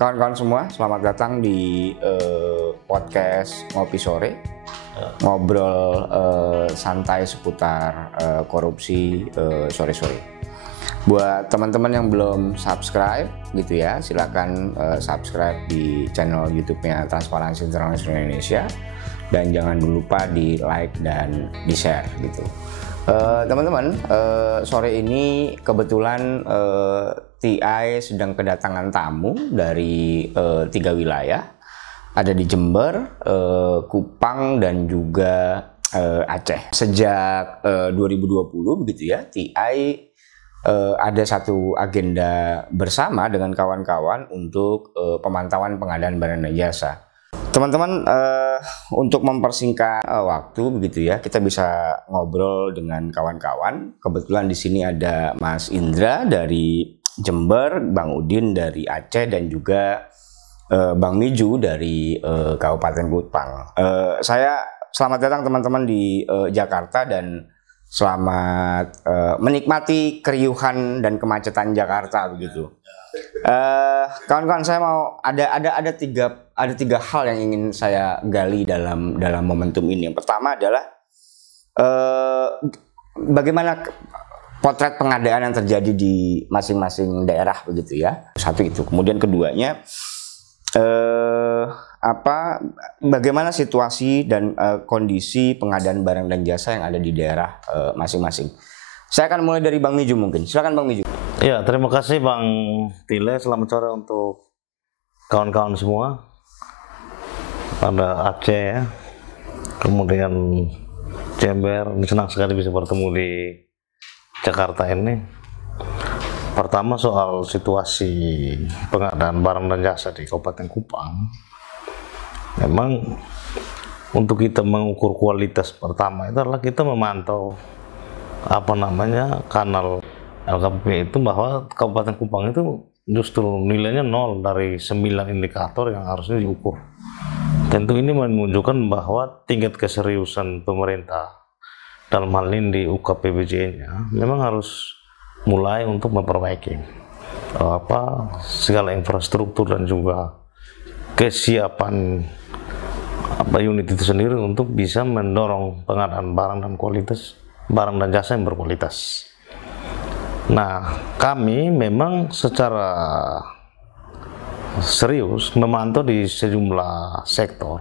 Kawan-kawan semua, selamat datang di podcast Ngopi Sore. Ngobrol santai seputar korupsi sore-sore. Buat teman-teman yang belum subscribe gitu ya, silakan subscribe di channel YouTube-nya Transparansi Internasional Indonesia, dan jangan lupa di like dan di share gitu. Teman-teman, sore ini kebetulan TI sedang kedatangan tamu dari 3 wilayah, ada di Jember, Kupang, dan juga Aceh. Sejak 2020 begitu ya, TI ada satu agenda bersama dengan kawan-kawan untuk pemantauan pengadaan barang dan jasa. Teman-teman, untuk mempersingkat waktu begitu ya, kita bisa ngobrol dengan kawan-kawan. Kebetulan di sini ada Mas Indra dari Jember, Bang Udin dari Aceh, dan juga Bang Miju dari Kabupaten Kupang. Saya selamat datang teman-teman di Jakarta, dan selamat menikmati keriuhan dan kemacetan Jakarta begitu. Kawan-kawan, saya mau ada tiga hal yang ingin saya gali dalam momentum ini. Yang pertama adalah bagaimana potret pengadaan yang terjadi di masing-masing daerah begitu ya. Satu itu. Kemudian keduanya bagaimana situasi dan kondisi pengadaan barang dan jasa yang ada di daerah masing-masing. Saya akan mulai dari Bang Miju mungkin. Silakan Bang Miju. Ya, terima kasih Bang Tile. Selamat sore untuk kawan-kawan semua. Ada Aceh ya, kemudian Jember. Senang sekali bisa bertemu di Jakarta ini. Pertama soal situasi pengadaan barang dan jasa di Kabupaten Kupang. Memang untuk kita mengukur kualitas pertama itu adalah kita memantau kanal LKPP itu, bahwa Kabupaten Kupang itu justru nilainya 0 dari 9 indikator yang harusnya diukur. Tentu ini menunjukkan bahwa tingkat keseriusan pemerintah dalam hal ini di UKPBJ-nya memang harus mulai untuk memperbaiki segala infrastruktur dan juga kesiapan unit itu sendiri untuk bisa mendorong pengadaan barang dan jasa yang berkualitas. Nah, kami memang secara serius memantau di sejumlah sektor.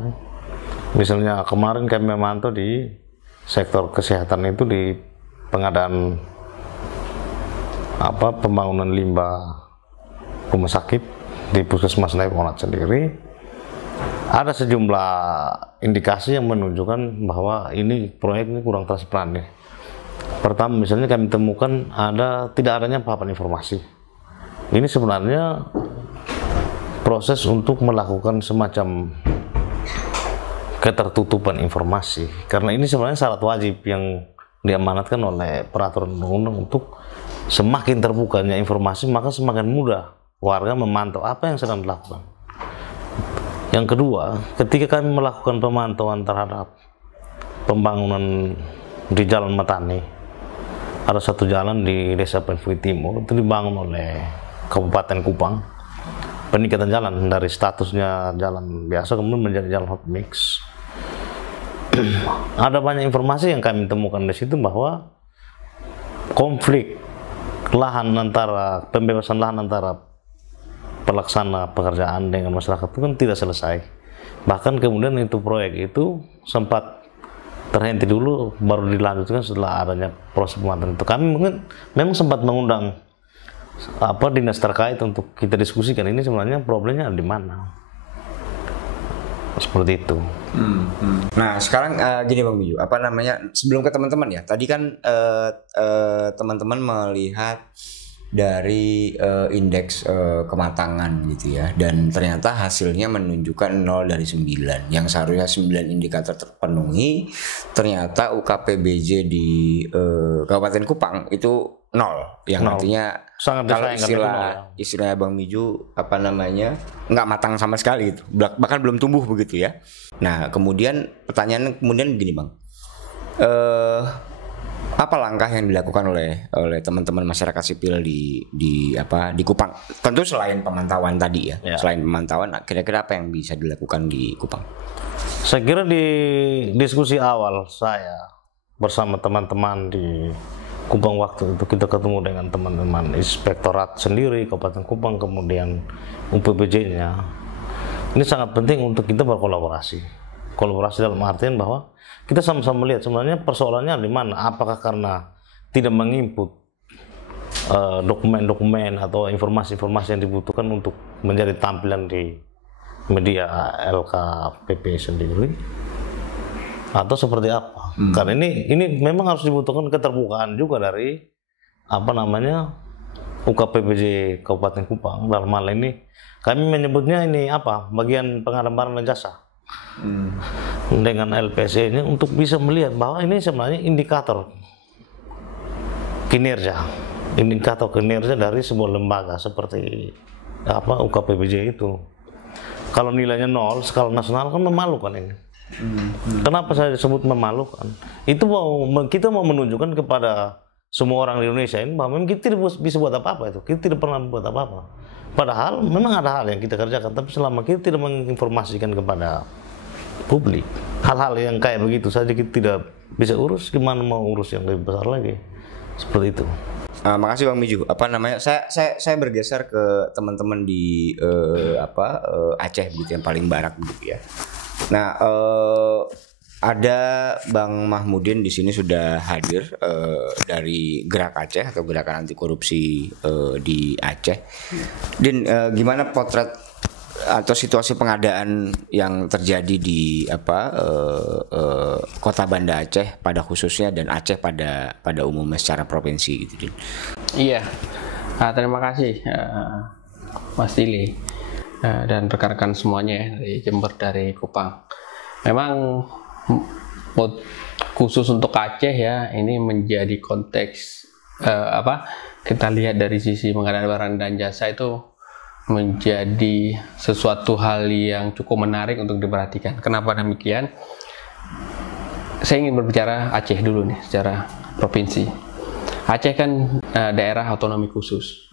Misalnya kemarin kami memantau di sektor kesehatan itu di pengadaan pembangunan limbah rumah sakit di Puskesmas Dayakolot sendiri. Ada sejumlah indikasi yang menunjukkan bahwa proyek ini kurang transparan nih. Pertama, misalnya kami temukan tidak adanya papan informasi. Ini sebenarnya proses untuk melakukan semacam ketertutupan informasi, karena ini sebenarnya syarat wajib yang diamanatkan oleh peraturan undang-undang untuk semakin terbukanya informasi, maka semakin mudah warga memantau apa yang sedang dilakukan. Yang kedua, ketika kami melakukan pemantauan terhadap pembangunan di Jalan Matani, ada satu jalan di Desa Penfui Timur itu dibangun oleh Kabupaten Kupang. Peningkatan jalan dari statusnya jalan biasa kemudian menjadi jalan hot mix. Ada banyak informasi yang kami temukan di situ bahwa konflik pembebasan lahan antara pelaksana pekerjaan dengan masyarakat itu kan tidak selesai. Bahkan kemudian proyek itu sempat terhenti dulu, baru dilanjutkan setelah adanya proses pemantauan itu. Kami memang sempat mengundang dinas terkait untuk kita diskusikan ini sebenarnya problemnya di mana. Seperti itu. Nah, sekarang gini Bang Miju, sebelum ke teman-teman ya, tadi kan teman-teman melihat dari indeks kematangan gitu ya, dan ternyata hasilnya menunjukkan 0 dari 9, yang seharusnya 9 indikator terpenuhi, ternyata UKPBJ di Kabupaten Kupang itu 0, yang artinya kalau istilahnya Bang Miju nggak matang sama sekali gitu, bahkan belum tumbuh begitu ya. Nah, kemudian pertanyaan begini Bang, Apa langkah yang dilakukan oleh teman-teman masyarakat sipil di Kupang? Tentu selain pemantauan tadi ya. Selain pemantauan, kira-kira apa yang bisa dilakukan di Kupang? Saya kira di diskusi awal saya bersama teman-teman di Kupang waktu itu kita ketemu dengan teman-teman inspektorat sendiri Kabupaten Kupang, kemudian UPPJ-nya. Ini sangat penting untuk kita berkolaborasi. Kolaborasi dalam artian bahwa kita sama-sama melihat sebenarnya persoalannya di mana. Apakah karena tidak menginput dokumen-dokumen atau informasi-informasi yang dibutuhkan untuk menjadi tampilan di media LKPP sendiri, atau seperti apa? Karena ini memang harus dibutuhkan keterbukaan juga dari UKPPJ Kabupaten Kupang. Dalam hal ini kami menyebutnya ini bagian pengadaan barang dan jasa. Dengan LPSC ini untuk bisa melihat bahwa ini sebenarnya indikator kinerja dari sebuah lembaga seperti UKPPJ itu. Kalau nilainya 0 skala nasional kan memalukan ini. Kenapa saya sebut memalukan? Itu kita mau menunjukkan kepada semua orang di Indonesia ini bahwa memang kita tidak bisa buat apa-apa itu. Kita tidak pernah buat apa-apa. Padahal memang ada hal yang kita kerjakan, tapi selama kita tidak menginformasikan kepada publik hal-hal yang kayak begitu saja kita tidak bisa urus, gimana mau urus yang lebih besar lagi? Seperti itu. Makasih Bang Miju. Saya bergeser ke teman-teman di Aceh begitu, yang paling barat gitu ya. Nah, ada Bang Mahmudin di sini sudah hadir dari Gerak Aceh atau Gerakan Anti Korupsi di Aceh. Din, gimana potret atau situasi pengadaan yang terjadi di Kota Banda Aceh pada khususnya dan Aceh pada umumnya secara provinsi gitu, Din? Iya, terima kasih Mas Dili dan rekan-rekan semuanya dari Jember, dari Kupang. Memang khusus untuk Aceh ya, ini menjadi konteks kita lihat dari sisi pengadaan barang dan jasa itu menjadi sesuatu hal yang cukup menarik untuk diperhatikan. Kenapa demikian? Saya ingin berbicara Aceh dulu nih, secara provinsi. Aceh kan daerah otonomi khusus.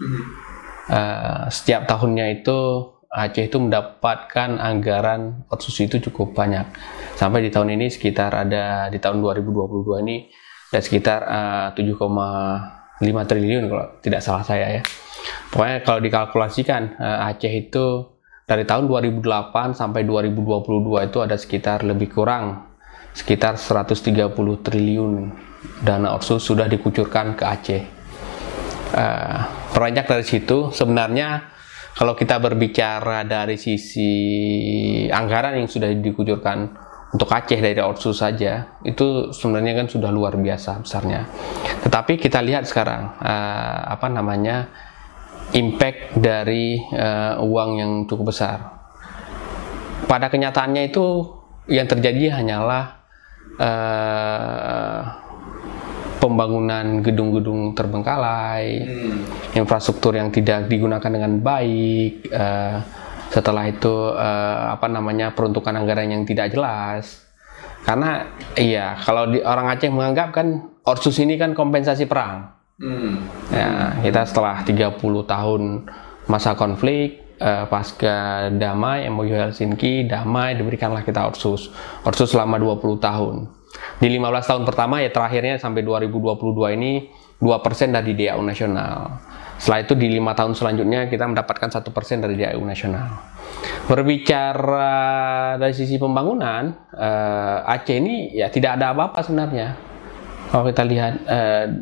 Setiap tahunnya itu Aceh itu mendapatkan anggaran otsus itu cukup banyak. Sampai di tahun ini sekitar di tahun 2022 ini ada sekitar 7,5 triliun kalau tidak salah saya ya. Pokoknya kalau dikalkulasikan Aceh itu dari tahun 2008 sampai 2022 itu ada sekitar lebih kurang sekitar 130 triliun dana otsus sudah dikucurkan ke Aceh. Beranjak dari situ sebenarnya kalau kita berbicara dari sisi anggaran yang sudah dikucurkan untuk Aceh dari otsus saja itu sebenarnya kan sudah luar biasa besarnya. Tetapi kita lihat sekarang impact dari uang yang cukup besar. Pada kenyataannya itu yang terjadi hanyalah pembangunan gedung-gedung terbengkalai, infrastruktur yang tidak digunakan dengan baik, setelah itu peruntukan anggaran yang tidak jelas. Karena iya, kalau orang Aceh menganggap kan otsus ini kan kompensasi perang. Ya, kita setelah 30 tahun masa konflik, pasca damai, MOU Helsinki, damai, diberikanlah kita otsus selama 20 tahun. Di 15 tahun pertama ya terakhirnya sampai 2022 ini 2% dari DAU nasional. Setelah itu di 5 tahun selanjutnya kita mendapatkan 1% dari DAU nasional. Berbicara dari sisi pembangunan, Aceh ini ya tidak ada apa-apa sebenarnya. Kalau kita lihat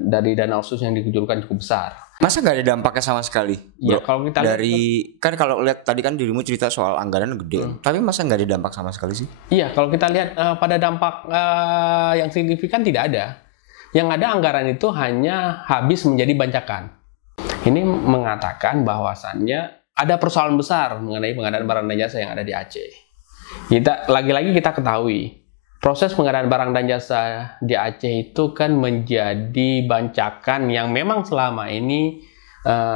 dari dana otsus yang dikucurkan cukup besar. Masa nggak ada dampaknya sama sekali? Ya, kalau kita kan kalau lihat tadi kan dirimu cerita soal anggaran gede, tapi masa nggak ada dampak sama sekali sih? Iya, kalau kita lihat pada dampak yang signifikan tidak ada. Yang ada anggaran itu hanya habis menjadi bancakan. Ini mengatakan bahwasannya ada persoalan besar mengenai pengadaan barang dan jasa yang ada di Aceh. Lagi-lagi kita ketahui proses pengadaan barang dan jasa di Aceh itu kan menjadi bancakan yang memang selama ini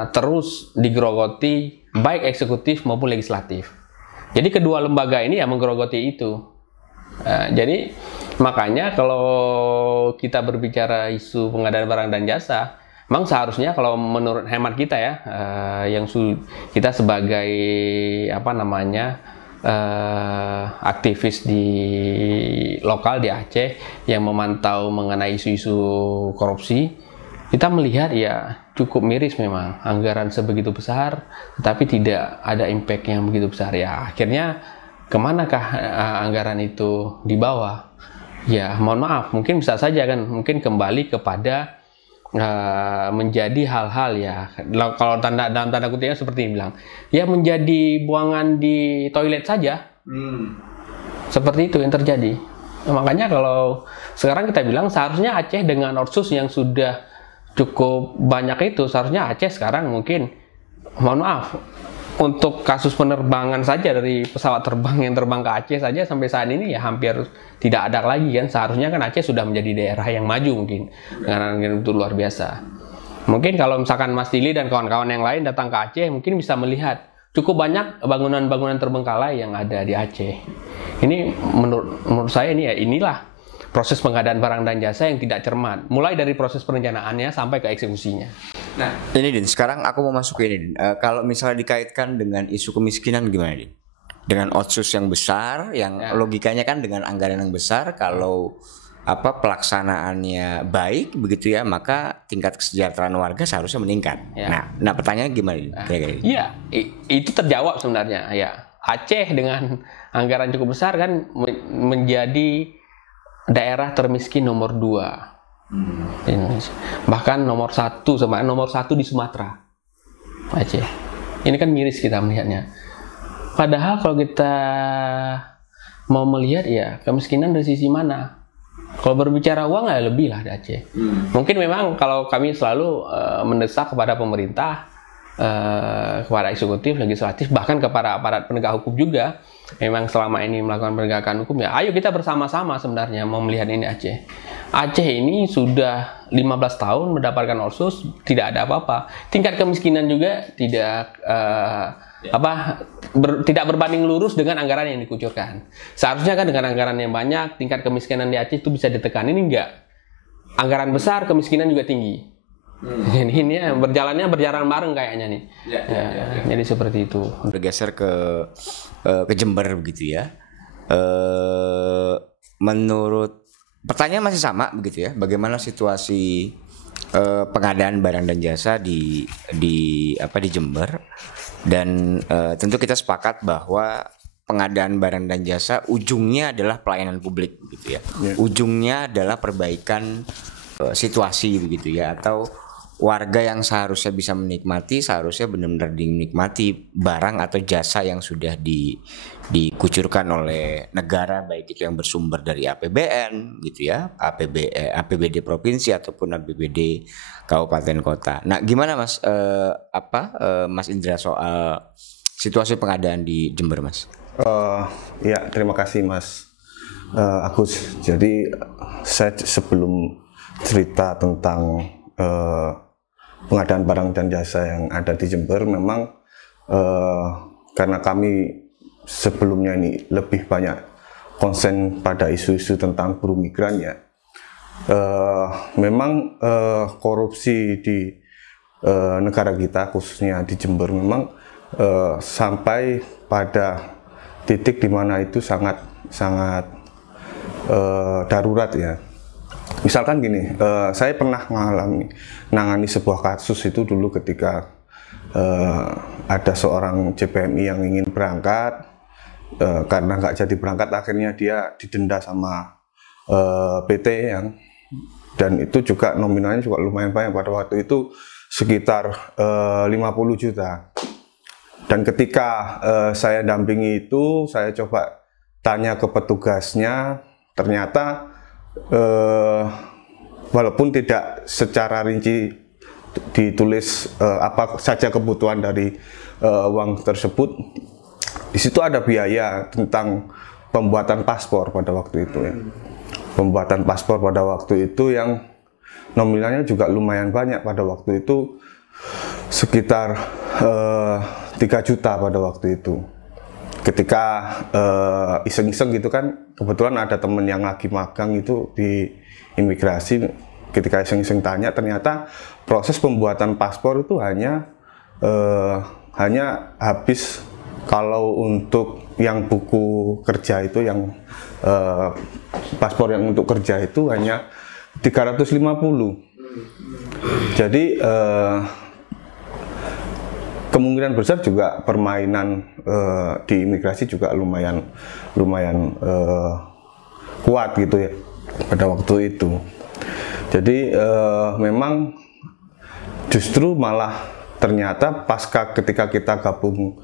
terus digerogoti baik eksekutif maupun legislatif. Jadi kedua lembaga ini ya menggerogoti itu. Jadi makanya kalau kita berbicara isu pengadaan barang dan jasa, memang seharusnya kalau menurut hemat kita ya, kita sebagai aktivis di lokal di Aceh yang memantau mengenai isu-isu korupsi, kita melihat ya cukup miris memang anggaran sebegitu besar, tetapi tidak ada impact yang begitu besar ya. Akhirnya kemanakah anggaran itu dibawa? Ya mohon maaf, mungkin bisa saja kan, mungkin kembali kepada menjadi hal-hal ya, kalau dalam tanda kutipnya seperti ini bilang, ya menjadi buangan di toilet saja. Seperti itu yang terjadi. Makanya kalau sekarang kita bilang seharusnya Aceh dengan otsus yang sudah cukup banyak itu, seharusnya Aceh sekarang mungkin, mohon maaf, untuk kasus penerbangan saja dari pesawat terbang yang terbang ke Aceh saja sampai saat ini ya hampir tidak ada lagi kan. Seharusnya kan Aceh sudah menjadi daerah yang maju mungkin dengan itu luar biasa. Mungkin kalau misalkan Mas Tili dan kawan-kawan yang lain datang ke Aceh mungkin bisa melihat cukup banyak bangunan-bangunan terbengkalai yang ada di Aceh. Ini menurut saya ini ya inilah proses pengadaan barang dan jasa yang tidak cermat, mulai dari proses perencanaannya sampai ke eksekusinya. Nah, ini Din, sekarang aku mau masuk ke ini Din. Kalau misalnya dikaitkan dengan isu kemiskinan gimana Din? Dengan otsus yang besar, yang logikanya kan dengan anggaran yang besar, kalau pelaksanaannya baik begitu ya, maka tingkat kesejahteraan warga seharusnya meningkat. Ya. Nah pertanyaannya gimana Din? Iya, itu terjawab sebenarnya. Ya, Aceh dengan anggaran cukup besar kan menjadi daerah termiskin nomor 2 di Indonesia. Bahkan nomor 1 di Sumatera, Aceh. Ini kan miris kita melihatnya. Padahal kalau kita mau melihat ya kemiskinan dari sisi mana? Kalau berbicara uang ya lebih lah di Aceh. Mungkin memang kalau kami selalu mendesak kepada pemerintah, kepada eksekutif, legislatif, bahkan kepada aparat penegak hukum juga, memang selama ini melakukan penegakan hukum ya, ayo kita bersama-sama sebenarnya mau melihat ini Aceh. Aceh ini sudah 15 tahun mendapatkan otsus, tidak ada apa-apa. Tingkat kemiskinan juga tidak tidak berbanding lurus dengan anggaran yang dikucurkan. Seharusnya kan dengan anggaran yang banyak, tingkat kemiskinan di Aceh itu bisa ditekan. Ini enggak. Anggaran besar, kemiskinan juga tinggi. Ini berjalan bareng kayaknya nih. Jadi seperti itu. Bergeser ke Jember begitu ya. Menurut pertanyaan masih sama begitu ya. Bagaimana situasi pengadaan barang dan jasa di Jember? Dan tentu kita sepakat bahwa pengadaan barang dan jasa ujungnya adalah pelayanan publik begitu ya. Ujungnya adalah perbaikan situasi begitu ya, atau warga yang seharusnya bisa menikmati, seharusnya benar-benar dinikmati barang atau jasa yang sudah dikucurkan oleh negara, baik itu yang bersumber dari APBN gitu ya, APBD provinsi ataupun APBD kabupaten kota. Nah, gimana Mas Mas Indra soal situasi pengadaan di Jember, Mas? Ya, terima kasih Mas Agus. Jadi saya sebelum cerita tentang pengadaan barang dan jasa yang ada di Jember, memang karena kami sebelumnya ini lebih banyak konsen pada isu-isu tentang buruh migran ya, memang korupsi di negara kita khususnya di Jember memang sampai pada titik di mana itu sangat darurat ya. Misalkan gini, saya pernah nangani sebuah kasus itu dulu ketika ada seorang JPMI yang ingin berangkat, karena nggak jadi berangkat akhirnya dia didenda sama PT dan itu juga nominalnya juga lumayan banyak pada waktu itu, sekitar 50 juta. Dan ketika saya dampingi itu, saya coba tanya ke petugasnya, ternyata walaupun tidak secara rinci ditulis apa saja kebutuhan dari uang tersebut, di situ ada biaya tentang pembuatan paspor pada waktu itu ya. Pembuatan paspor pada waktu itu yang nominalnya juga lumayan banyak pada waktu itu, sekitar 3 juta pada waktu itu. ketika iseng-iseng gitu kan, kebetulan ada temen yang lagi magang itu di imigrasi, ketika iseng-iseng tanya, ternyata proses pembuatan paspor itu hanya habis, kalau untuk yang buku kerja itu, yang paspor yang untuk kerja itu hanya 350. Jadi kemungkinan besar juga permainan di imigrasi juga lumayan kuat gitu ya pada waktu itu. Jadi memang justru malah ternyata pasca ketika kita gabung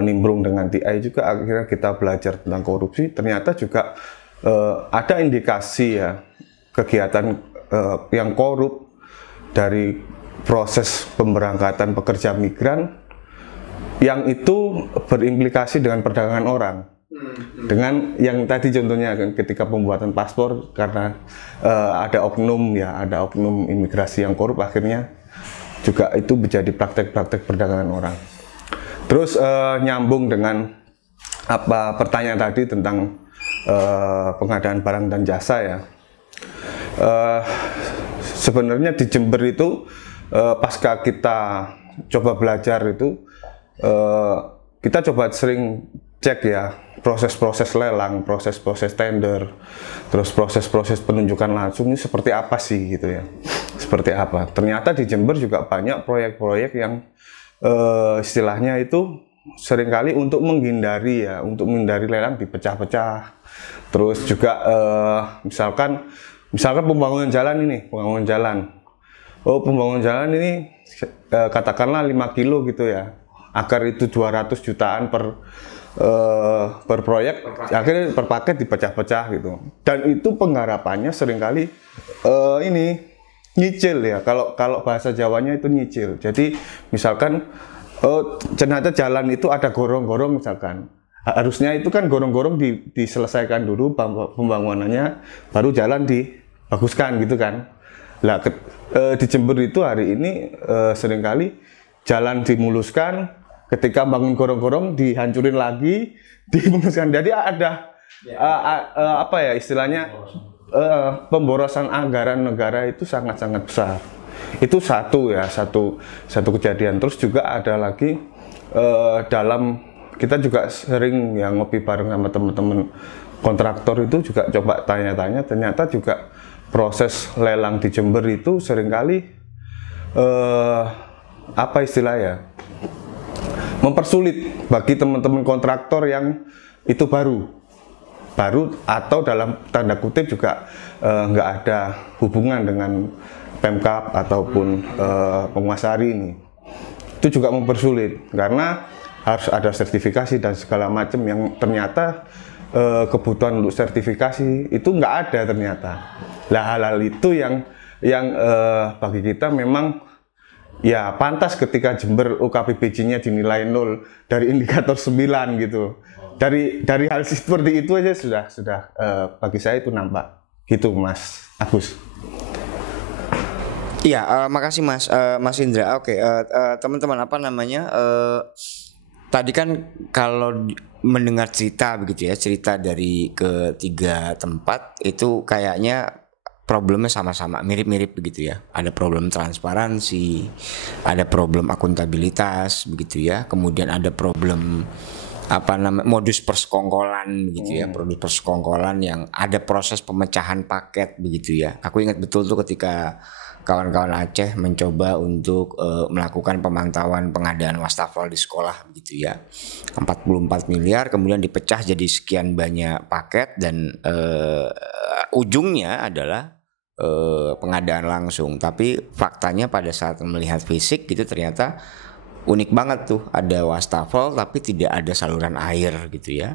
nimbrung dengan TI juga, akhirnya kita belajar tentang korupsi, ternyata juga ada indikasi ya kegiatan yang korup dari proses pemberangkatan pekerja migran yang itu berimplikasi dengan perdagangan orang. Dengan yang tadi contohnya kan, ketika pembuatan paspor karena ada oknum imigrasi yang korup, akhirnya juga itu menjadi praktek-praktek perdagangan orang. Terus nyambung dengan apa pertanyaan tadi tentang pengadaan barang dan jasa ya. Sebenarnya di Jember itu pasca kita coba belajar itu, kita coba sering cek ya proses-proses lelang, proses-proses tender, terus proses-proses penunjukan langsung ini seperti apa sih gitu ya, seperti apa. Ternyata di Jember juga banyak proyek-proyek yang istilahnya itu seringkali untuk menghindari lelang dipecah-pecah. Terus juga misalkan pembangunan jalan ini, pembangunan jalan ini katakanlah 5 kilo gitu ya, agar itu 200 jutaan per proyek, akhirnya per paket dipecah-pecah gitu. Dan itu penggarapannya seringkali ini nyicil ya, kalau bahasa Jawanya itu nyicil. Jadi misalkan ternyata jalan itu ada gorong-gorong misalkan, harusnya itu kan gorong-gorong diselesaikan dulu pembangunannya, baru jalan dibaguskan gitu kan. Lah di Jember itu hari ini seringkali jalan dimuluskan, ketika bangun gorong-gorong dihancurin lagi, dimuluskan. Jadi ada apa ya istilahnya, pemborosan anggaran negara itu sangat-sangat besar. Itu satu kejadian. Terus juga ada lagi dalam, kita juga sering yang ngopi bareng sama teman-teman kontraktor itu juga coba tanya-tanya, ternyata juga proses lelang di Jember itu seringkali apa istilahnya, mempersulit bagi teman-teman kontraktor yang itu baru atau dalam tanda kutip juga nggak ada hubungan dengan Pemkab ataupun penguasa hari ini. Itu juga mempersulit karena harus ada sertifikasi dan segala macam yang ternyata kebutuhan untuk sertifikasi itu nggak ada ternyata. Lah hal-hal itu yang bagi kita memang ya pantas ketika Jember UKPBJ-nya dinilai 0 dari indikator 9 gitu. Dari hal seperti itu aja sudah bagi saya itu nampak gitu Mas Agus. Iya, makasih Mas Indra. Oke, teman-teman apa namanya? Tadi kan kalau mendengar cerita begitu ya, cerita dari ketiga tempat itu kayaknya problemnya sama-sama mirip-mirip begitu ya. Ada problem transparansi, ada problem akuntabilitas begitu ya. Kemudian ada problem modus persekongkolan begitu ya, produk persekongkolan yang ada proses pemecahan paket begitu ya. Aku ingat betul tuh ketika kawan-kawan Aceh mencoba untuk melakukan pemantauan pengadaan wastafel di sekolah begitu ya. 44 miliar kemudian dipecah jadi sekian banyak paket dan ujungnya adalah pengadaan langsung. Tapi faktanya pada saat melihat fisik gitu ternyata unik banget tuh, ada wastafel tapi tidak ada saluran air gitu ya.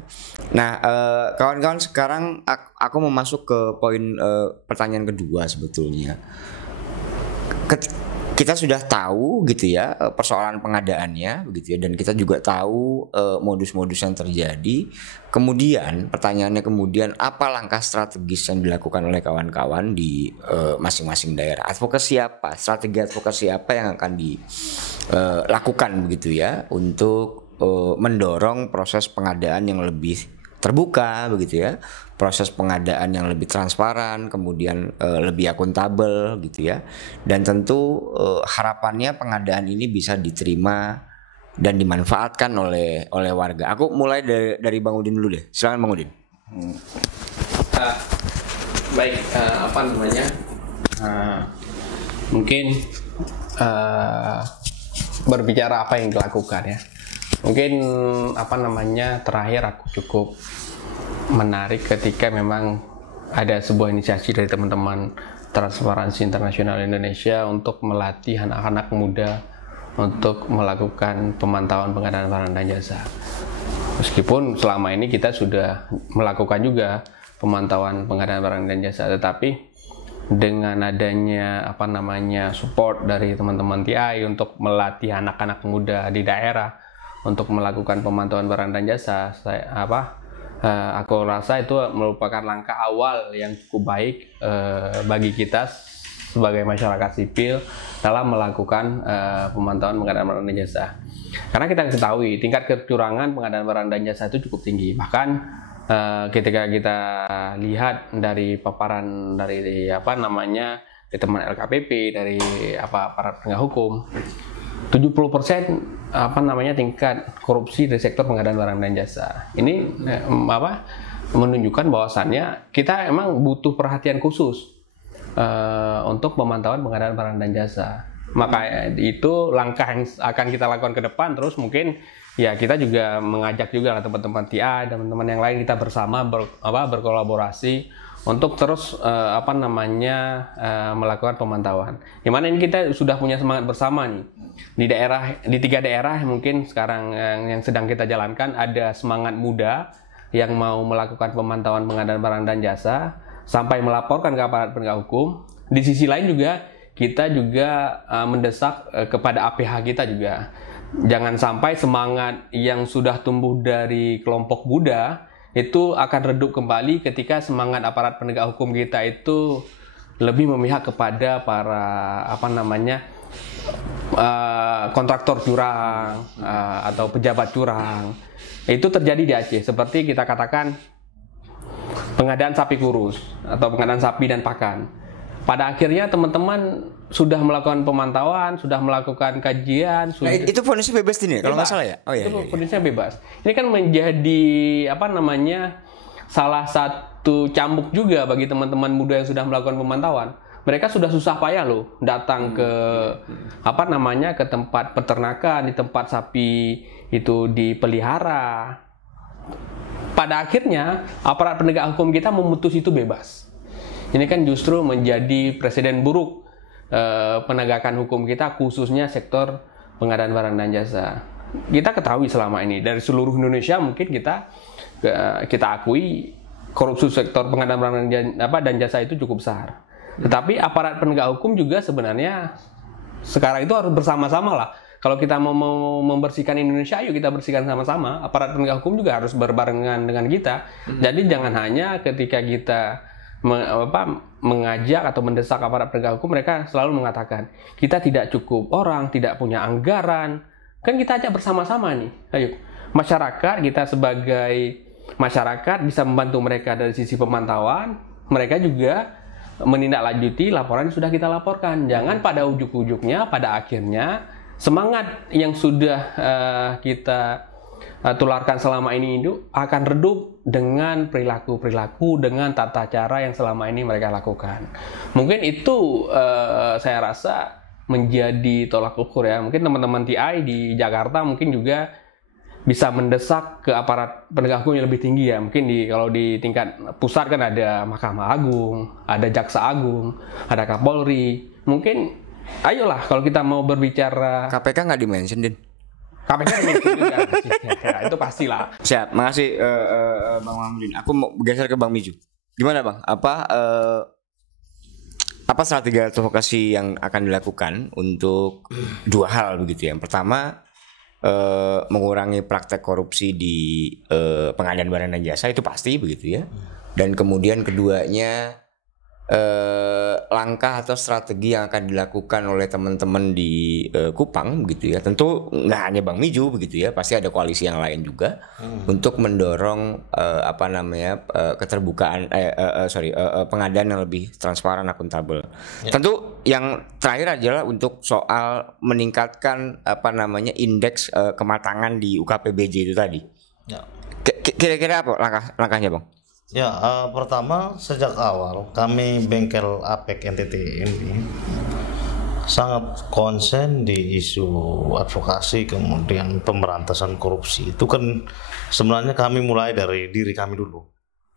Nah kawan-kawan, sekarang aku mau masuk ke poin pertanyaan kedua sebetulnya. Kita sudah tahu gitu ya persoalan pengadaannya begitu ya, dan kita juga tahu modus-modus yang terjadi. Kemudian pertanyaannya apa langkah strategis yang dilakukan oleh kawan-kawan di masing-masing daerah? Strategi advokasi apa yang akan dilakukan begitu ya untuk mendorong proses pengadaan yang lebih terbuka begitu ya, proses pengadaan yang lebih transparan, kemudian lebih akuntabel gitu ya, dan tentu harapannya pengadaan ini bisa diterima dan dimanfaatkan oleh warga. Aku mulai dari Bang Udin dulu deh, silakan Bang Udin. Baik, apa namanya? Mungkin berbicara apa yang dilakukan ya. Mungkin apa namanya, terakhir aku cukup menarik ketika memang ada sebuah inisiasi dari teman-teman Transparansi Internasional Indonesia untuk melatih anak-anak muda untuk melakukan pemantauan pengadaan barang dan jasa. Meskipun selama ini kita sudah melakukan juga pemantauan pengadaan barang dan jasa, tetapi dengan adanya apa namanya support dari teman-teman TI untuk melatih anak-anak muda di daerah untuk melakukan pemantauan barang dan jasa, aku rasa itu merupakan langkah awal yang cukup baik bagi kita sebagai masyarakat sipil dalam melakukan pemantauan pengadaan barang dan jasa. Karena kita ketahui tingkat kecurangan pengadaan barang dan jasa itu cukup tinggi. Bahkan ketika kita lihat dari paparan dari apa namanya di teman LKPP, dari aparat penegak hukum, 70% apa namanya tingkat korupsi dari sektor pengadaan barang dan jasa. Ini menunjukkan bahwasannya kita emang butuh perhatian khusus untuk pemantauan pengadaan barang dan jasa. Maka itu langkah yang akan kita lakukan ke depan. Terus mungkin ya kita juga mengajak juga teman-teman TI, teman-teman yang lain, kita bersama berkolaborasi untuk terus melakukan pemantauan. Yang mana ini kita sudah punya semangat bersama nih. Di 3 daerah mungkin sekarang yang sedang kita jalankan, ada semangat muda yang mau melakukan pemantauan pengadaan barang dan jasa sampai melaporkan ke aparat penegak hukum. Di sisi lain juga kita juga mendesak kepada APH kita juga, jangan sampai semangat yang sudah tumbuh dari kelompok muda itu akan redup kembali ketika semangat aparat penegak hukum kita itu lebih memihak kepada para kontraktor curang atau pejabat curang. Itu terjadi di Aceh, seperti kita katakan pengadaan sapi kurus atau pengadaan sapi dan pakan. Pada akhirnya teman-teman sudah melakukan pemantauan, sudah melakukan kajian. Nah, itu vonisnya bebas ini, kalau nggak salah ya? Oh iya. Itu vonisnya bebas. Ini kan menjadi salah satu cambuk juga bagi teman-teman muda yang sudah melakukan pemantauan. Mereka sudah susah payah loh datang ke ke tempat peternakan, di tempat sapi itu dipelihara. Pada akhirnya aparat penegak hukum kita memutus itu bebas. Ini kan justru menjadi presiden buruk penegakan hukum kita, khususnya sektor pengadaan barang dan jasa. Kita ketahui selama ini dari seluruh Indonesia mungkin kita akui korupsi sektor pengadaan barang dan jasa itu cukup besar. Tetapi aparat penegak hukum juga sebenarnya sekarang itu harus bersama-sama lah. Kalau kita mau membersihkan Indonesia, ayo kita bersihkan sama-sama. Aparat penegak hukum juga harus berbarengan dengan kita. Jadi jangan hanya ketika kita mengajak atau mendesak aparat penegak hukum, mereka selalu mengatakan kita tidak cukup orang, tidak punya anggaran. Kan kita ajak bersama-sama nih. Ayo, masyarakat, kita sebagai masyarakat bisa membantu mereka dari sisi pemantauan. Mereka juga menindaklanjuti laporan yang sudah kita laporkan. Jangan pada ujuk-ujuknya, pada akhirnya semangat yang sudah kita tularkan selama ini itu akan redup dengan perilaku-perilaku, dengan tata cara yang selama ini mereka lakukan. Mungkin itu saya rasa menjadi tolak ukur ya. Mungkin teman-teman TI di Jakarta mungkin juga bisa mendesak ke aparat penegak hukum yang lebih tinggi ya. Mungkin kalau di tingkat pusat kan ada Mahkamah Agung, ada Jaksa Agung, ada Kapolri. Mungkin ayolah kalau kita mau berbicara. KPK nggak di-mention, Din? KPK juga ya, itu pastilah. Siap, makasih Bang Mahmudin. Aku mau bergeser ke Bang Miju. Gimana Bang? Apa strategi advokasi yang akan dilakukan untuk 2 hal begitu ya? Yang pertama, mengurangi praktek korupsi di pengadaan barang dan jasa, itu pasti begitu ya. Dan kemudian keduanya langkah atau strategi yang akan dilakukan oleh teman-teman di Kupang begitu ya. Tentu nggak hanya Bang Miju begitu ya, pasti ada koalisi yang lain juga untuk mendorong keterbukaan pengadaan yang lebih transparan, akuntabel. Tentu yang terakhir adalah untuk soal meningkatkan indeks kematangan di UKPBJ itu tadi. Ya. Kira-kira apa langkahnya, Bang? Ya, pertama sejak awal kami bengkel APEC NTT ini sangat konsen di isu advokasi kemudian pemberantasan korupsi. Itu kan sebenarnya kami mulai dari diri kami dulu.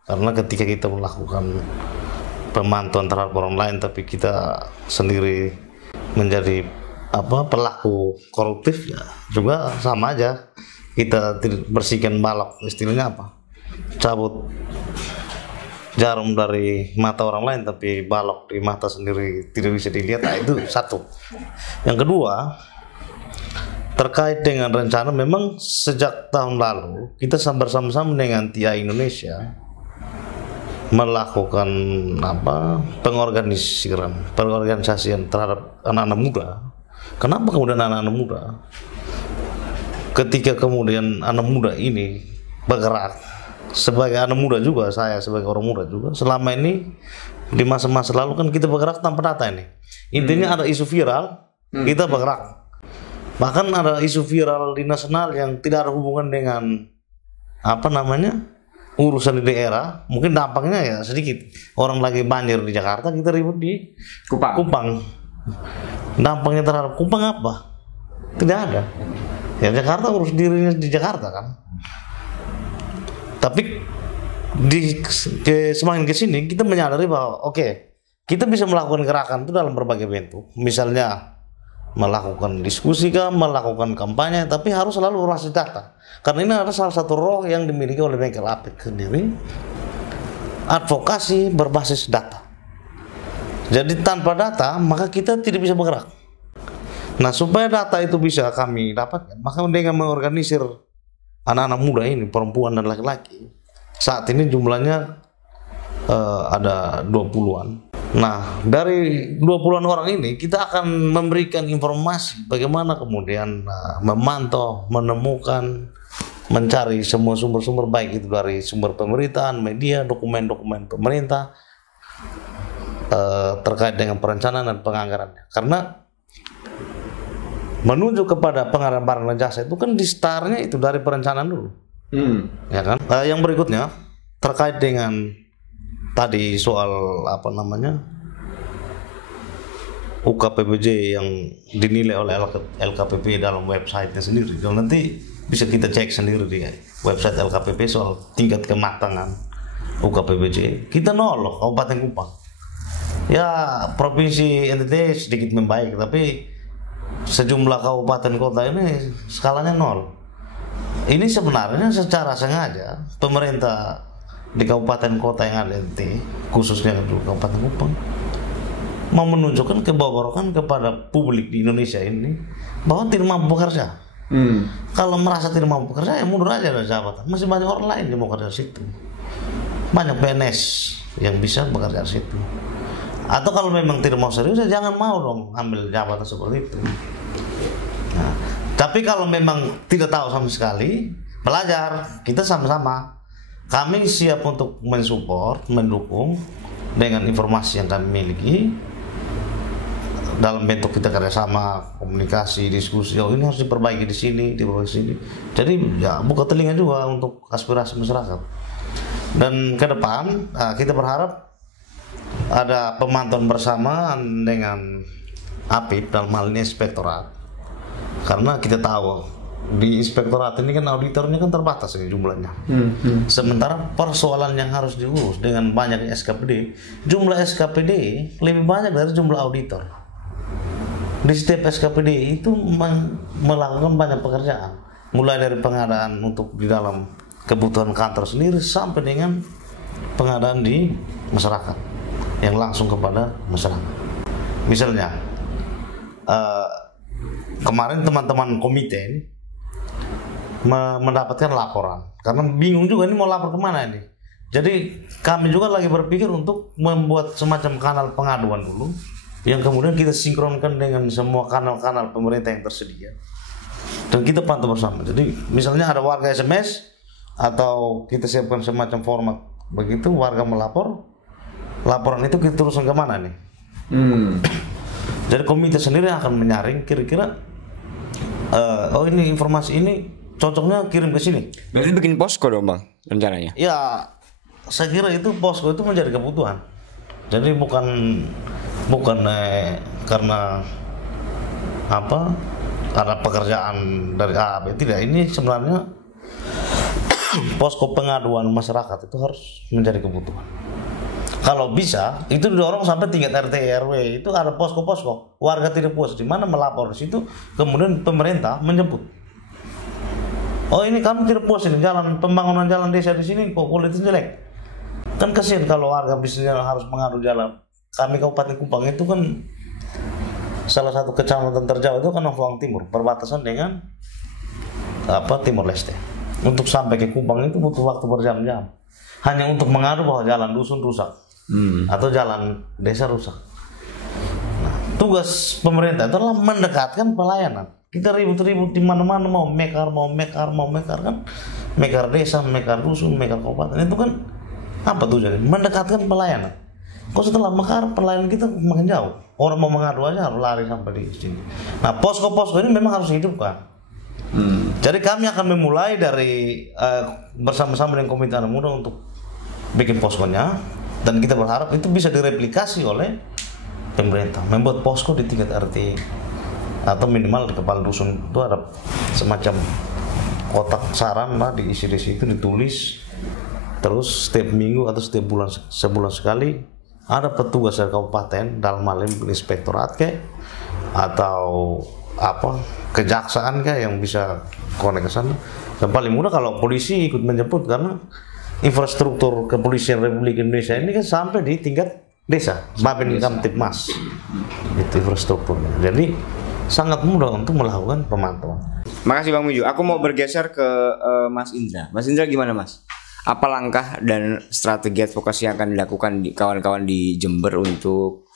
Karena ketika kita melakukan pemantauan terhadap orang lain tapi kita sendiri menjadi pelaku koruptif, ya juga sama aja. Kita bersihkan balok, istilahnya apa? Cabut jarum dari mata orang lain tapi balok di mata sendiri tidak bisa dilihat. Nah, itu satu. Yang kedua, terkait dengan rencana, memang sejak tahun lalu kita bersama-sama dengan TI Indonesia melakukan pengorganisasian terhadap anak-anak muda. Kenapa kemudian anak-anak muda? Ketika kemudian anak muda ini bergerak, sebagai anak muda juga, saya sebagai orang muda juga, selama ini di masa-masa lalu kan kita bergerak tanpa data ini. Intinya ada isu viral, kita bergerak. Bahkan ada isu viral di nasional yang tidak ada hubungan dengan urusan di daerah. Mungkin dampaknya ya sedikit. Orang lagi banjir di Jakarta, kita ribut di Kupang. Dampaknya terhadap Kupang apa? Tidak ada. Ya Jakarta urus dirinya di Jakarta kan. Tapi semakin ke sini kita menyadari bahwa kita bisa melakukan gerakan itu dalam berbagai bentuk. Misalnya melakukan diskusi, melakukan kampanye, tapi harus selalu berbasis data. Karena ini adalah salah satu roh yang dimiliki oleh bengkel APEC sendiri, advokasi berbasis data. Jadi tanpa data maka kita tidak bisa bergerak. Nah, supaya data itu bisa kami dapatkan, maka dengan mengorganisir anak-anak muda ini, perempuan dan laki-laki, saat ini jumlahnya ada 20-an. Nah, dari 20-an orang ini kita akan memberikan informasi bagaimana kemudian memantau, menemukan, mencari semua sumber-sumber, baik itu dari sumber pemerintahan, media, dokumen-dokumen pemerintah terkait dengan perencanaan dan penganggarannya. Karena menuju kepada pengadaan barang dan jasa itu kan di startnya itu dari perencanaan dulu, ya kan? Yang berikutnya terkait dengan tadi soal UKPBJ yang dinilai oleh LKPP dalam website-nya sendiri. Kalau nanti bisa kita cek sendiri di website LKPP soal tingkat kematangan UKPBJ. Kita nol loh, Kabupaten Kupang. Ya provinsi NTT sedikit membaik, tapi sejumlah kabupaten kota ini skalanya nol. Ini sebenarnya secara sengaja pemerintah di kabupaten kota yang ada NTT, khususnya di Kabupaten Kupang, mau menunjukkan kebobrokan kepada publik di Indonesia ini bahwa tidak mampu bekerja. Kalau merasa tidak mampu bekerja, ya mundur aja dari jabatan. Masih banyak orang lain yang mau kerja di situ. Banyak PNS yang bisa bekerja di situ. Atau kalau memang tidak mau serius, ya jangan mau dong ambil jabatan seperti itu. Nah, tapi kalau memang tidak tahu sama sekali, belajar, kita sama-sama. Kami siap untuk mensupport, mendukung dengan informasi yang kami miliki dalam bentuk kita kerjasama, komunikasi, diskusi. Oh, ini harus diperbaiki di sini, diperbaiki di sini. Jadi ya buka telinga juga untuk aspirasi masyarakat. Dan ke depan kita berharap ada pemantauan bersama dengan APIP dalam hal ini inspektorat. Karena kita tahu di inspektorat ini kan auditornya kan terbatas ini jumlahnya. Sementara persoalan yang harus diurus dengan banyak SKPD, jumlah SKPD lebih banyak dari jumlah auditor. Di setiap SKPD itu melakukan banyak pekerjaan, mulai dari pengadaan untuk di dalam kebutuhan kantor sendiri sampai dengan pengadaan di masyarakat yang langsung kepada masyarakat. Misalnya kemarin teman-teman komite ini mendapatkan laporan karena bingung juga ini mau lapor kemana ini. Jadi kami juga lagi berpikir untuk membuat semacam kanal pengaduan dulu, yang kemudian kita sinkronkan dengan semua kanal-kanal pemerintah yang tersedia, dan kita pantau bersama. Jadi misalnya ada warga SMS, atau kita siapkan semacam format begitu, warga melapor, laporan itu kita teruskan kemana nih. Jadi komite sendiri akan menyaring kira-kira oh ini informasi ini cocoknya kirim ke sini. Berarti bikin posko dong Bang rencananya? Ya, saya kira itu posko itu menjadi kebutuhan. Jadi bukan karena apa? Karena pekerjaan dari A, B, tidak. Ini sebenarnya posko pengaduan masyarakat itu harus menjadi kebutuhan. Kalau bisa, itu didorong sampai tingkat RT RW, itu ada posko-posko. Warga tidak puas di mana melapor di situ, kemudian pemerintah menjemput. Oh ini kami tidak puas ini jalan pembangunan jalan desa di sini kok kualitasnya jelek. Kan kasihan kalau warga bisnisnya harus mengadu jalan. Kami Kabupaten Kupang itu kan salah satu kecamatan terjauh itu kan Ompang Timur, perbatasan dengan Timor Leste. Untuk sampai ke Kupang itu butuh waktu berjam-jam. Hanya untuk mengadu bahwa jalan dusun rusak atau jalan desa rusak. Nah, tugas pemerintah adalah mendekatkan pelayanan. Kita ribut-ribut di mana-mana mau mekar kan, mekar desa, mekar dusun, mekar kabupaten, itu kan apa tujuannya? Mendekatkan pelayanan. Kok setelah mekar pelayanan kita makin jauh. Orang mau mengadu aja harus lari sampai di sini. Nah posko-posko ini memang harus hidupkan. Jadi kami akan memulai dari bersama-sama dengan Komite Anak Muda untuk bikin poskonya, dan kita berharap itu bisa direplikasi oleh pemerintah, membuat posko di tingkat RT atau minimal di kepala dusun itu ada semacam kotak saran lah, diisi di situ, ditulis, terus setiap minggu atau setiap sebulan sekali ada petugas dari kabupaten, dalam hal ini inspektorat atau kejaksaan yang bisa konek ke sana. Dan paling mudah kalau polisi ikut menjemput, karena infrastruktur kepolisian Republik Indonesia ini kan sampai di tingkat desa, Bapin Kamtipmas, itu infrastrukturnya. Jadi sangat mudah untuk melakukan pemantauan. Makasih Bang Miju. Aku mau bergeser ke Mas Indra. Mas Indra gimana Mas? Apa langkah dan strategi advokasi yang akan dilakukan di kawan-kawan di Jember untuk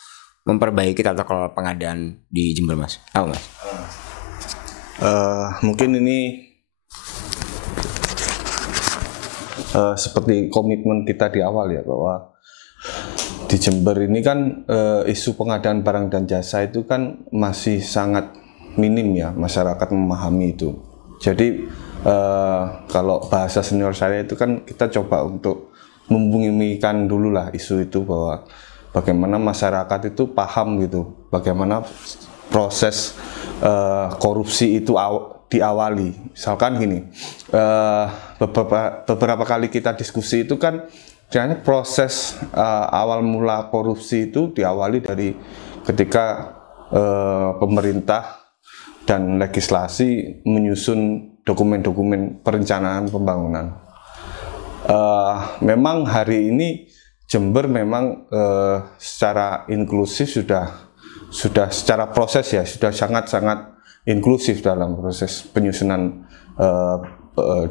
memperbaiki tata kelola pengadaan di Jember Mas? Apa Mas? Mungkin ini seperti komitmen kita di awal ya, bahwa di Jember ini kan isu pengadaan barang dan jasa itu kan masih sangat minim ya, masyarakat memahami itu. Jadi kalau bahasa senior saya itu kan kita coba untuk membumikan dulu lah isu itu, bahwa bagaimana masyarakat itu paham gitu, bagaimana proses korupsi itu diawali. Misalkan gini, beberapa kali kita diskusi itu kan sebenarnya proses awal mula korupsi itu diawali dari ketika pemerintah dan legislasi menyusun dokumen-dokumen perencanaan pembangunan. Memang hari ini Jember memang secara inklusif sudah secara proses ya, sudah sangat-sangat inklusif dalam proses penyusunan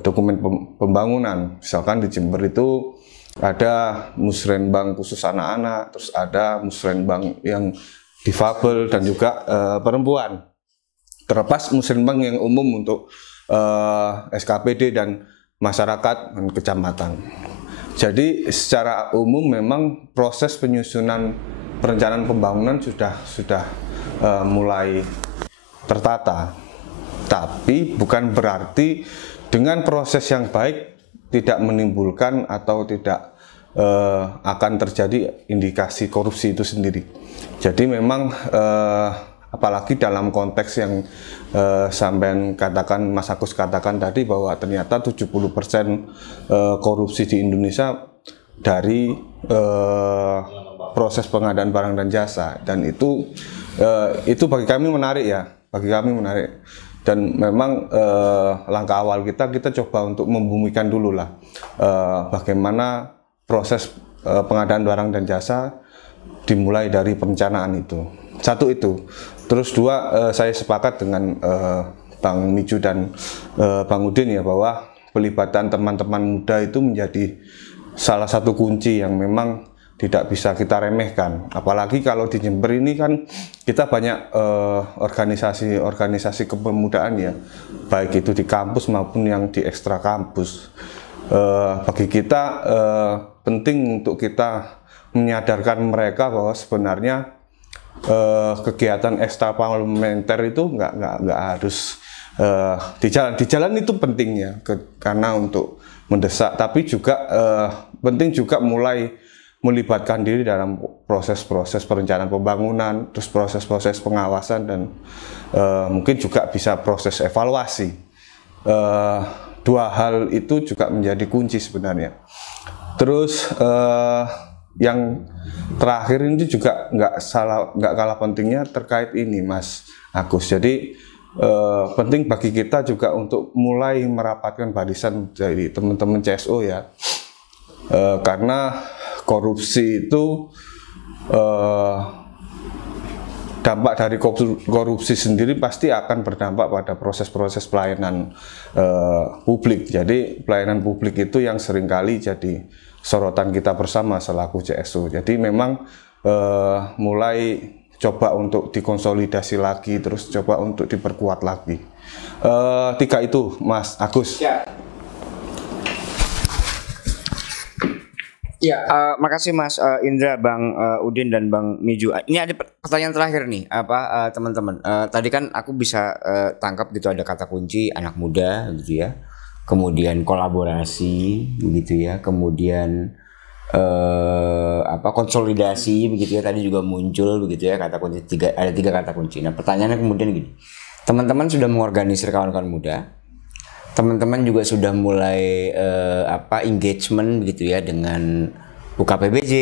dokumen pembangunan. Misalkan di Jember itu ada musrenbang khusus anak-anak, terus ada musrenbang yang difabel dan juga perempuan. Terlepas musrenbang yang umum untuk SKPD dan masyarakat dan kecamatan. Jadi secara umum memang proses penyusunan perencanaan pembangunan sudah mulai tertata, tapi bukan berarti dengan proses yang baik tidak menimbulkan atau tidak akan terjadi indikasi korupsi itu sendiri. Jadi memang apalagi dalam konteks yang sampean katakan, Mas Agus katakan tadi, bahwa ternyata 70% korupsi di Indonesia dari proses pengadaan barang dan jasa, dan itu bagi kami menarik ya, dan memang langkah awal kita coba untuk membumikan dulu lah bagaimana proses pengadaan barang dan jasa dimulai dari perencanaan itu. Satu itu, terus dua, saya sepakat dengan Bang Miju dan Bang Udin ya, bahwa pelibatan teman-teman muda itu menjadi salah satu kunci yang memang tidak bisa kita remehkan. Apalagi kalau di Jember ini kan kita banyak organisasi kepemudaan ya, baik itu di kampus maupun yang di ekstra kampus. Bagi kita penting untuk kita menyadarkan mereka bahwa sebenarnya kegiatan ekstra parlementer itu nggak harus di jalan itu pentingnya karena untuk mendesak, tapi juga penting juga mulai melibatkan diri dalam proses-proses perencanaan pembangunan, terus proses-proses pengawasan, dan mungkin juga bisa proses evaluasi. Dua hal itu juga menjadi kunci sebenarnya. Terus yang terakhir ini juga nggak kalah pentingnya terkait ini, Mas Agus. Jadi penting bagi kita juga untuk mulai merapatkan barisan dari teman-teman CSO ya, karena korupsi itu dampak dari korupsi sendiri pasti akan berdampak pada proses-proses pelayanan publik. Jadi pelayanan publik itu yang seringkali jadi sorotan kita bersama selaku CSO. Jadi memang mulai coba untuk dikonsolidasi lagi, terus coba untuk diperkuat lagi. Tiga itu, Mas Agus. Ya. Ya, makasih Mas Indra, Bang Udin dan Bang Miju. Ini ada pertanyaan terakhir nih, teman-teman. Tadi kan aku bisa tangkap gitu, ada kata kunci anak muda gitu ya, kemudian kolaborasi begitu ya, kemudian konsolidasi begitu ya. Tadi juga muncul begitu ya kata kunci ada tiga kata kunci. Nah pertanyaannya kemudian gini, teman-teman sudah mengorganisir kawan-kawan muda. Teman-teman juga sudah mulai engagement gitu ya dengan UKPBJ,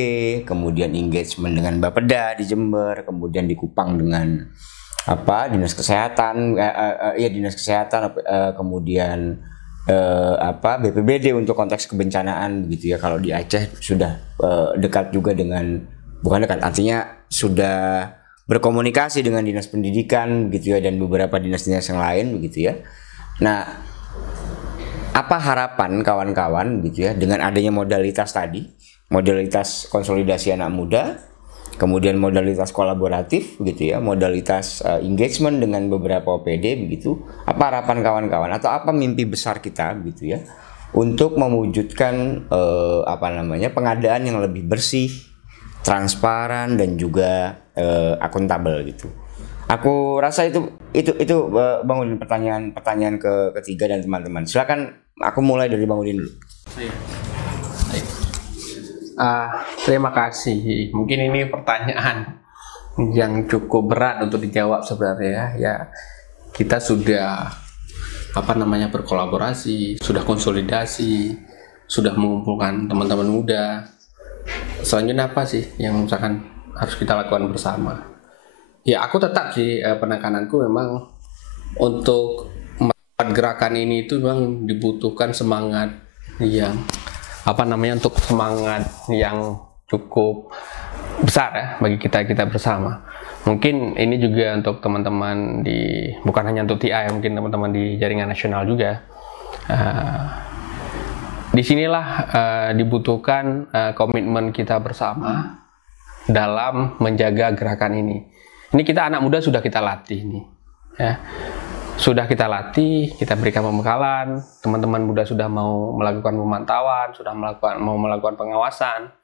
kemudian engagement dengan Bapeda di Jember, kemudian di Kupang dengan dinas kesehatan, dinas kesehatan, kemudian BPBD untuk konteks kebencanaan gitu ya. Kalau di Aceh sudah dekat juga dengan, bukan dekat, artinya sudah berkomunikasi dengan dinas pendidikan gitu ya, dan beberapa dinas-dinas yang lain begitu ya. Nah, apa harapan kawan-kawan gitu ya dengan adanya modalitas tadi, modalitas konsolidasi anak muda, kemudian modalitas kolaboratif gitu ya, modalitas engagement dengan beberapa OPD begitu. Apa harapan kawan-kawan atau apa mimpi besar kita gitu ya untuk mewujudkan pengadaan yang lebih bersih, transparan, dan juga akuntabel gitu. Aku rasa itu Bang Udin, pertanyaan ketiga dan teman-teman. Silakan, aku mulai dari Bang Udin dulu. Terima kasih. Mungkin ini pertanyaan yang cukup berat untuk dijawab sebenarnya ya. Kita sudah berkolaborasi, sudah konsolidasi, sudah mengumpulkan teman-teman muda. Selanjutnya apa sih yang misalkan harus kita lakukan bersama? Ya, aku tetap sih penekananku memang untuk merawat gerakan ini itu memang dibutuhkan semangat yang untuk semangat yang cukup besar ya bagi kita bersama. Mungkin ini juga untuk teman-teman bukan hanya untuk TI, mungkin teman-teman di jaringan nasional juga. Disinilah dibutuhkan komitmen kita bersama dalam menjaga gerakan ini. Ini kita anak muda sudah kita latih nih, ya. Sudah kita latih, kita berikan pembekalan, teman-teman muda sudah mau melakukan pemantauan, sudah mau melakukan pengawasan.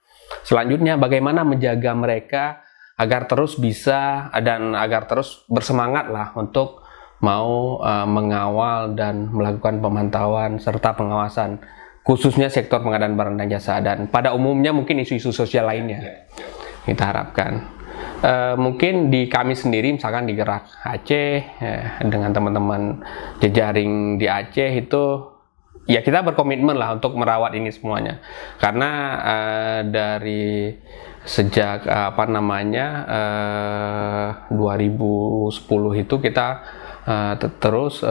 Selanjutnya bagaimana menjaga mereka agar terus bisa dan agar terus bersemangat lah untuk mau mengawal dan melakukan pemantauan serta pengawasan, khususnya sektor pengadaan barang dan jasa, dan pada umumnya mungkin isu-isu sosial lainnya kita harapkan. Mungkin di kami sendiri, misalkan di Gerak Aceh dengan teman-teman jejaring di Aceh itu ya kita berkomitmen lah untuk merawat ini semuanya, karena dari sejak 2010 itu kita terus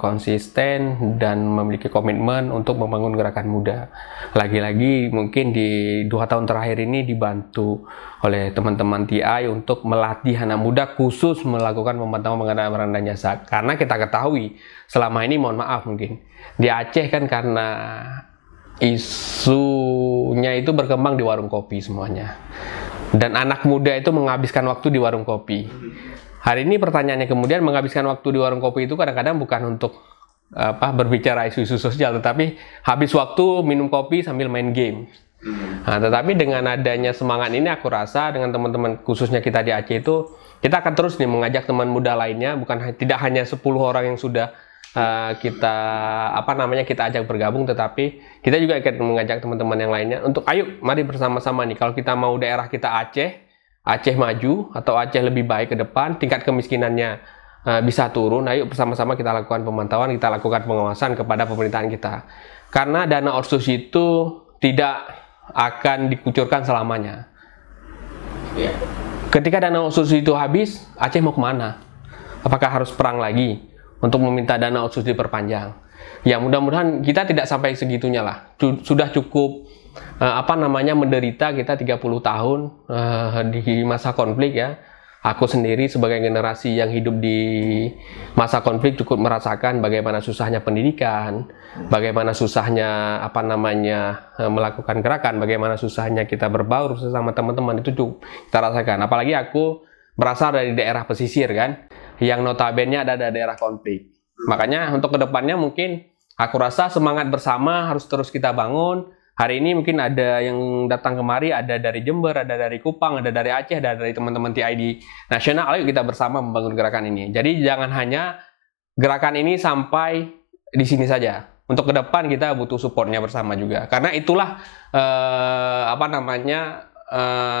konsisten dan memiliki komitmen untuk membangun gerakan muda. Lagi-lagi mungkin di 2 tahun terakhir ini dibantu oleh teman-teman TI untuk melatih anak muda khusus melakukan pemantauan pengadaan barang dan jasa. Karena kita ketahui selama ini, mohon maaf mungkin di Aceh kan karena isunya itu berkembang di warung kopi semuanya. Dan anak muda itu menghabiskan waktu di warung kopi. Hari ini pertanyaannya kemudian, menghabiskan waktu di warung kopi itu kadang-kadang bukan untuk berbicara isu-isu sosial, tetapi habis waktu minum kopi sambil main game. Nah, tetapi dengan adanya semangat ini, aku rasa dengan teman-teman khususnya kita di Aceh itu, kita akan terus nih mengajak teman muda lainnya, tidak hanya 10 orang yang sudah kita ajak bergabung, tetapi kita juga akan mengajak teman-teman yang lainnya untuk ayo mari bersama-sama nih, kalau kita mau daerah kita Aceh maju atau Aceh lebih baik ke depan, tingkat kemiskinannya bisa turun, ayo bersama-sama kita lakukan pemantauan, kita lakukan pengawasan kepada pemerintahan kita. Karena dana Otsus itu tidak akan dikucurkan selamanya. Ketika dana Otsus itu habis, Aceh mau kemana? Apakah harus perang lagi untuk meminta dana Otsus diperpanjang? Ya mudah-mudahan kita tidak sampai segitunya lah. Sudah cukup menderita kita 30 tahun di masa konflik ya. Aku sendiri sebagai generasi yang hidup di masa konflik cukup merasakan bagaimana susahnya pendidikan, bagaimana susahnya melakukan gerakan, bagaimana susahnya kita berbaur sesama teman-teman, itu cukup kita rasakan. Apalagi aku berasal dari daerah pesisir kan, yang notabene ada di daerah konflik. Makanya untuk kedepannya mungkin aku rasa semangat bersama harus terus kita bangun. Hari ini mungkin ada yang datang kemari, ada dari Jember, ada dari Kupang, ada dari Aceh, ada dari teman-teman TID nasional. Ayo kita bersama membangun gerakan ini. Jadi jangan hanya gerakan ini sampai di sini saja. Untuk ke depan kita butuh supportnya bersama juga. Karena itulah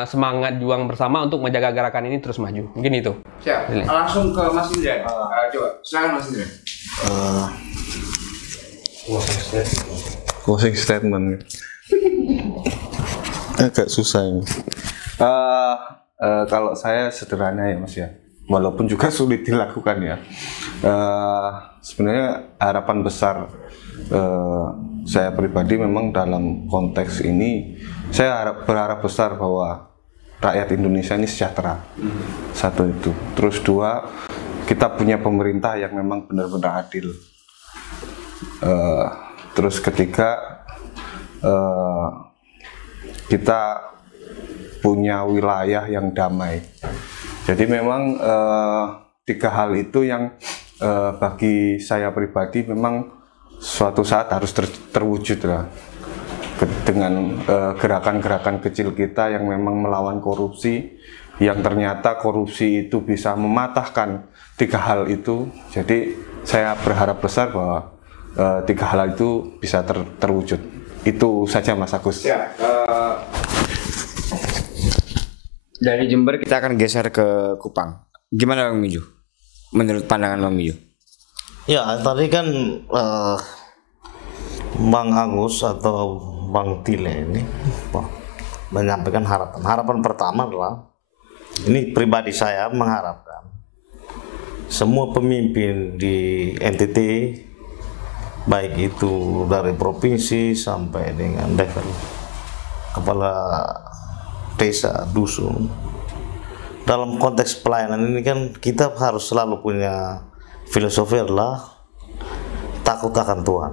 semangat juang bersama untuk menjaga gerakan ini terus maju. Mungkin itu. Siap. Langsung ke Mas Indra. Coba, silakan Mas Indra. Closing statement. Agak susah ini. Kalau saya sederhana ya Mas ya, walaupun juga sulit dilakukan ya. Sebenarnya harapan besar saya pribadi memang dalam konteks ini, saya berharap besar bahwa rakyat Indonesia ini sejahtera. Satu itu. Terus dua, kita punya pemerintah yang memang benar-benar adil. Terus ketiga, kita punya wilayah yang damai. Jadi memang 3 hal itu yang bagi saya pribadi memang suatu saat harus terwujud lah. Dengan gerakan-gerakan kecil kita yang memang melawan korupsi, yang ternyata korupsi itu bisa mematahkan 3 hal itu. Jadi saya berharap besar bahwa 3 hal itu bisa terwujud. Itu saja Mas Agus. Ya, dari Jember kita akan geser ke Kupang. Gimana Bang Miju? Menurut pandangan Bang Miju? Ya, tadi kan Bang Agus atau Bang Tile ini menyampaikan harapan. Harapan pertama adalah, ini pribadi saya mengharapkan semua pemimpin di NTT, baik itu dari provinsi sampai dengan level kepala desa, dusun, dalam konteks pelayanan ini kan kita harus selalu punya filosofi adalah takut akan Tuhan.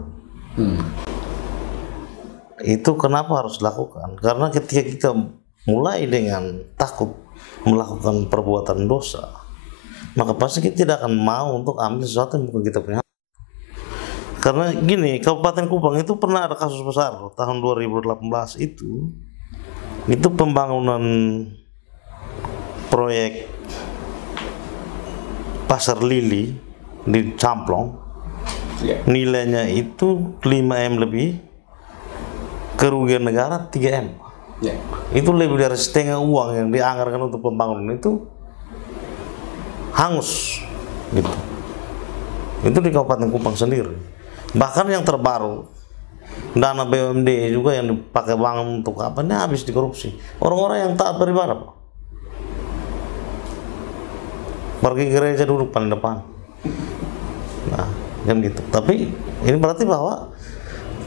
Itu kenapa harus dilakukan? Karena ketika kita mulai dengan takut melakukan perbuatan dosa, maka pasti kita tidak akan mau untuk ambil sesuatu yang bukan kita punya. Karena gini, Kabupaten Kupang itu pernah ada kasus besar tahun 2018 itu pembangunan proyek Pasar Lili di Camplong, nilainya itu 5M lebih, kerugian negara 3M. Itu lebih dari setengah uang yang dianggarkan untuk pembangunan itu hangus gitu. Itu di Kabupaten Kupang sendiri. Bahkan yang terbaru, dana BUMD juga yang dipakai bangun untuk apa, ini habis dikorupsi. Orang-orang yang taat beribadah, Pak. Pergi gereja duduk paling depan. Nah, kan gitu. Tapi ini berarti bahwa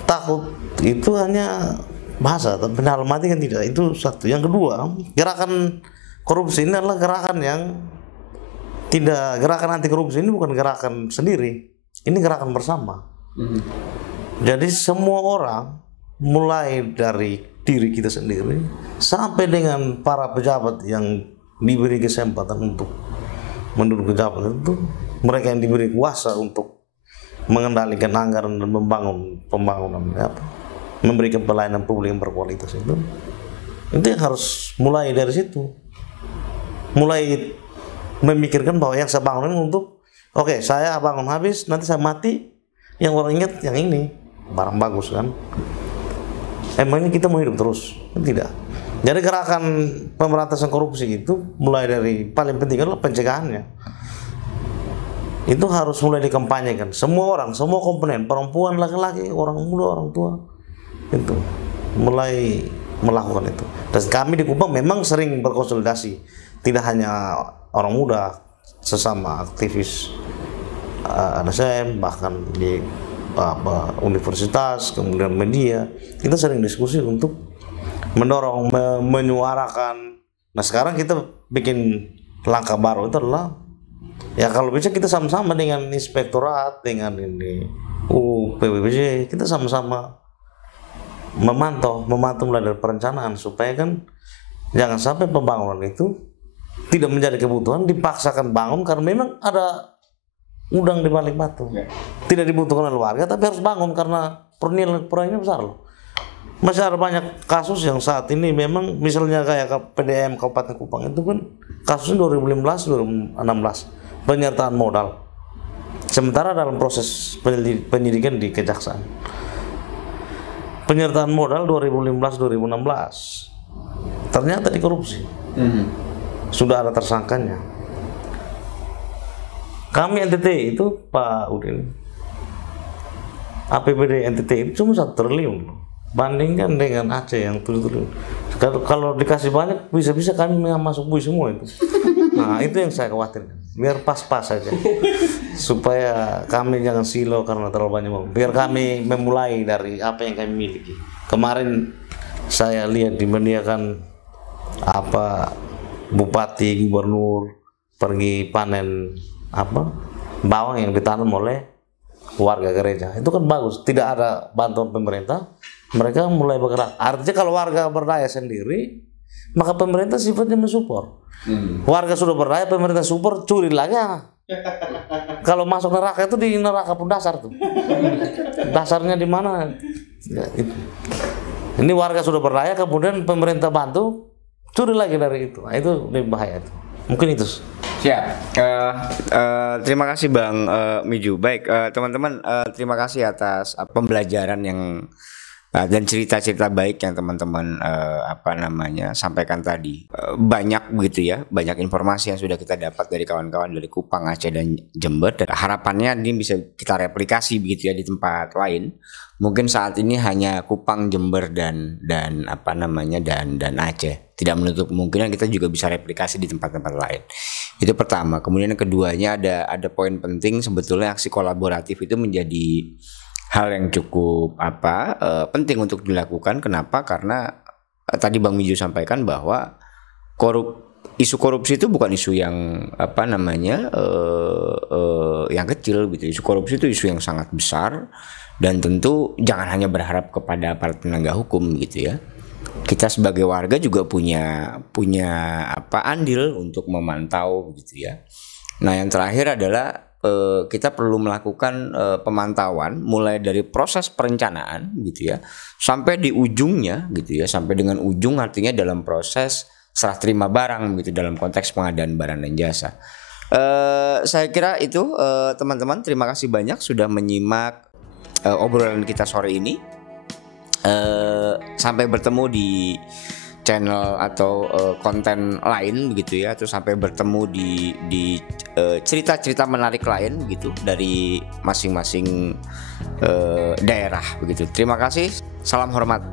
takut itu hanya bahasa, tapi dalam hati kan tidak. Itu satu. Yang kedua, gerakan korupsi ini adalah gerakan yang tidak, gerakan anti korupsi ini bukan gerakan sendiri. Ini gerakan bersama. Jadi semua orang mulai dari diri kita sendiri sampai dengan para pejabat yang diberi kesempatan untuk menduduki jabatan itu, mereka yang diberi kuasa untuk mengendalikan anggaran dan membangun pembangunan memberikan pelayanan publik yang berkualitas itu yang harus mulai dari situ, mulai memikirkan bahwa yang saya bangun untuk saya bangun habis, nanti saya mati, yang orang ingat yang ini barang bagus kan. Emangnya kita mau hidup terus? Tidak. Jadi gerakan pemberantasan korupsi itu mulai dari paling penting adalah pencegahannya. Itu harus mulai dikampanyekan. Semua orang, semua komponen, perempuan, laki-laki, orang muda, orang tua, itu mulai melakukan itu. Dan kami di Kupang memang sering berkonsolidasi. Tidak hanya orang muda, sesama aktivis LSM, bahkan di universitas, kemudian media, kita sering diskusi untuk mendorong, menyuarakan. Nah sekarang kita bikin langkah baru itu adalah kalau bisa kita sama-sama dengan inspektorat, dengan ini PBBJ, kita sama-sama memantau mulai dari perencanaan supaya kan jangan sampai pembangunan itu tidak menjadi kebutuhan, dipaksakan bangun karena memang ada udang di balik batu. Tidak dibutuhkan oleh warga, tapi harus bangun karena proyeknya besar loh. Masih ada banyak kasus yang saat ini memang misalnya kayak PDM Kabupaten Kupang itu kan kasusnya 2015-2016 penyertaan modal. Sementara dalam proses penyidikan di Kejaksaan, penyertaan modal 2015-2016 ternyata dikorupsi. Sudah ada tersangkanya. Kami NTT itu Pak Udin, APBD NTT itu cuma 1 triliun, bandingkan dengan Aceh yang 7 triliun. Kalau dikasih banyak bisa-bisa kami masuk bui semua itu. Nah itu yang saya khawatirkan. Biar pas-pas saja, supaya kami jangan silo karena terlalu banyak. Biar kami memulai dari apa yang kami miliki. Kemarin saya lihat di media kan bupati, gubernur pergi panen bawang yang ditanam oleh warga gereja. Itu kan bagus, tidak ada bantuan pemerintah, mereka mulai bergerak. Artinya kalau warga berdaya sendiri, maka pemerintah sifatnya mensupport. Warga sudah berdaya, pemerintah support, curi lagi. Kalau masuk neraka itu di neraka pun dasar tuh. Dasarnya di mana? Ini warga sudah berdaya, kemudian pemerintah bantu, curi lagi dari itu. Nah, itu lebih bahaya itu. Mungkin itu. Siap. Terima kasih Bang Miju. Baik, teman-teman, terima kasih atas pembelajaran yang dan cerita-cerita baik yang teman-teman sampaikan tadi. Banyak begitu ya, banyak informasi yang sudah kita dapat dari kawan-kawan dari Kupang, Aceh dan Jember. Dan harapannya ini bisa kita replikasi begitu ya di tempat lain. Mungkin saat ini hanya Kupang, Jember dan Aceh. Tidak menutup kemungkinan kita juga bisa replikasi di tempat-tempat lain. Itu pertama. Kemudian yang keduanya ada poin penting, sebetulnya aksi kolaboratif itu menjadi hal yang cukup penting untuk dilakukan. Kenapa? Karena tadi Bang Miju sampaikan bahwa isu korupsi itu bukan isu yang yang kecil gitu. Isu korupsi itu isu yang sangat besar, dan tentu jangan hanya berharap kepada aparat penegak hukum gitu ya. Kita sebagai warga juga punya andil untuk memantau gitu ya. Nah, yang terakhir adalah kita perlu melakukan pemantauan mulai dari proses perencanaan gitu ya sampai di ujungnya gitu ya, sampai dengan ujung artinya dalam proses serah terima barang gitu dalam konteks pengadaan barang dan jasa. Saya kira itu teman-teman, terima kasih banyak sudah menyimak obrolan kita sore ini. Sampai bertemu di channel atau konten lain begitu ya, atau sampai bertemu di cerita-cerita menarik lain begitu dari masing-masing daerah begitu. Terima kasih, salam hormat.